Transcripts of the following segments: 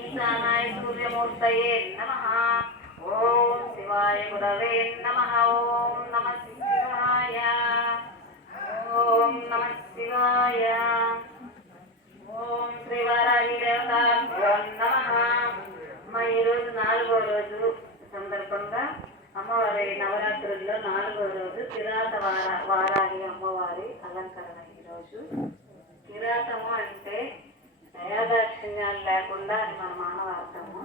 ఈశానాయ సూర్యమూర్తయే నమః. ఓం శివాయ గురవే నమః. ఓం నమః శివాయ. ఓం నమః శివాయ. ఓం శ్రీవారాహి దేవతాభ్యో నమః. ఈరోజు 4వ రోజు సందర్భంగా అమ్మవారి నవరాత్రుల్లో 4వ రోజు కిరాత వారాహి అమ్మవారి అలంకరణ. ఈరోజు కిరాతము అంటే దయాదాక్షిణ్యాలు లేకుండా అని మన మానవార్థము.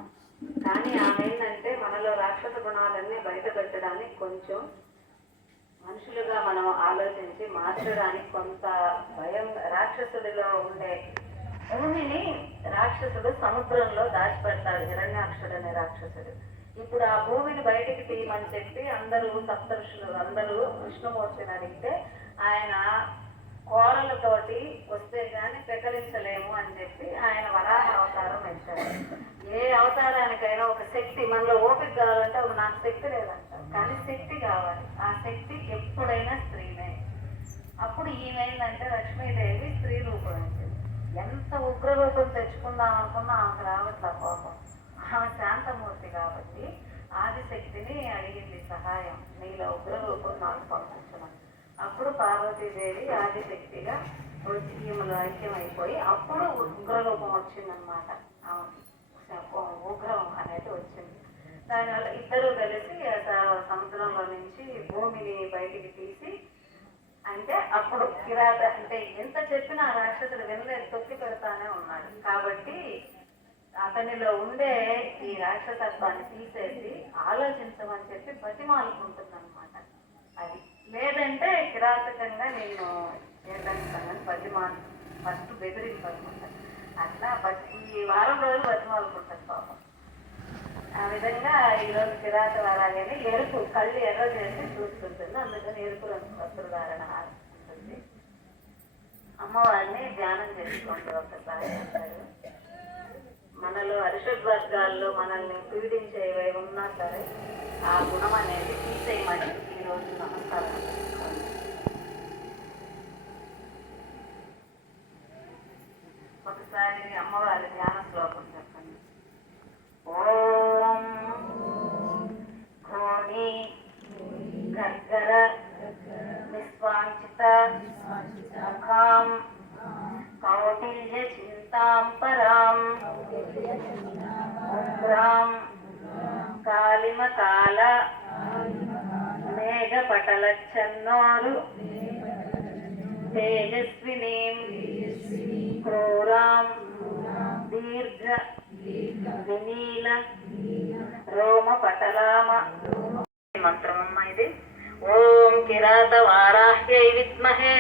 కానీ ఆమె ఏంటంటే మనలో రాక్షస గుణాలన్నీ బయటపెట్టడానికి కొంచెం మనుషులుగా మనం ఆలోచించి మార్చడానికి కొంత భయం. రాక్షసుడిలో ఉండే భూమిని రాక్షసుడు సముద్రంలో దాచిపెడతాడు, హిరణ్యాక్షుడు అనే రాక్షసుడు. ఇప్పుడు ఆ భూమిని బయటికి తీయమని చెప్పి అందరూ సప్తఋషులు అందరూ విష్ణుమూర్తిని అడిగితే ఆయన కోరలతోటి వస్తే గాని పెకలించలేము అని చెప్పి ఆయన వరాహ అవతారం ఎత్తాడు. ఏ అవతారానికైనా ఒక శక్తి, మనలో ఓపిక కావాలంటే నాకు శక్తి లేదంట, కానీ శక్తి కావాలి. ఆ శక్తి ఎప్పుడైనా స్త్రీనే. అప్పుడు ఈమెయిందంటే లక్ష్మీదేవి స్త్రీ రూపం. ఎంత ఉగ్రరూపం తెచ్చుకుందాం అనుకున్నా ఆమెకు రావట్లా కోపం. ఆమె శాంతమూర్తి కాబట్టి ఆదిశక్తిని అడిగింది సహాయం, నీలో ఉగ్రరూపం నాకు పంపించమని. అప్పుడు పార్వతీదేవి ఆదిశక్తిగా వచ్చి ఈమెలో ఐక్యమైపోయి అప్పుడు ఉగ్రరూపం వచ్చిందనమాట. ఆమెకి ఉగ్రం అనేది వచ్చింది. దానివల్ల ఇద్దరు కలిసి సముద్రంలో నుంచి భూమిని బయటికి తీసి, అంటే అప్పుడు కిరాత అంటే ఎంత చెప్పినా రాక్షసుడు వినలేదు, తొక్కి పెడతానే ఉన్నాడు. కాబట్టి అతనిలో ఉండే ఈ రాక్షసత్వాన్ని తీసేసి ఆలోచించమని చెప్పి బతిమాలుకుంటుంది అనమాట. అది లేదంటే కిరాతకంగా నేను ఏంటంటాను బతిమాలు ఫస్ట్ బెదిరింపనమాట. అట్లా ఈ వారం రోజులు బతిమాలుకుంటాను పాపం. ఆ విధంగా ఈరోజు కిరాత వారాలని ఎరుపు కళ్ళు ఎర్ర చేసి చూస్తుంటుంది. అందుకని ఎరుపు రంగు వస్త్రధారణ ఉంటుంది. అమ్మవారిని ధ్యానం చేసుకుంటూ ఒక్కసారి అంటారు. మనలో అరిషడ్ వర్గాల్లో మనల్ని పీడించేవే ఉన్నా సరే ఆ గుణం అనేది తీసేయమని ఈరోజు నమస్కారం చేసుకోండి. ఒకసారి అమ్మవారి ధ్యాన శ్లోకం చెప్పండి. ఓం ఘోణి గర్గర నిస్వాంచిత ముఖాం కౌటిల్య చింతాం పరాం ఉగ్రాం కాళిమకాల మేఘపటలచ్చన్నోరు తేజస్వినీం క్రూరాం దీర్ఘ వినీల రోమపటలామ. మంత్రమమ్మ ఇది. ఓం కిరాత వారాహ్యై విద్మహే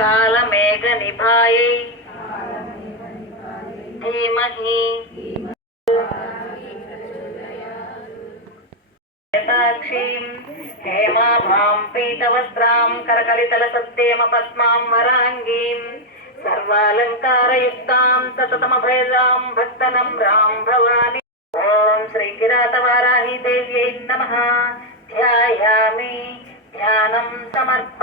కాలమేఘ నిభాయై ధీమహి యథాక్షీం హేమాభాం పీతవస్త్రాం కరకలితల సద్దేమ పద్మాం వరాంగీం సర్వాలంకారయుక్తాం సతతమభయదాం భక్తనమ్రాం భవాని. ఓం శ్రీ కిరాత వారాహి దేవ్యై నమః. ధ్యాయామి ధ్యానం సమర్పయామి.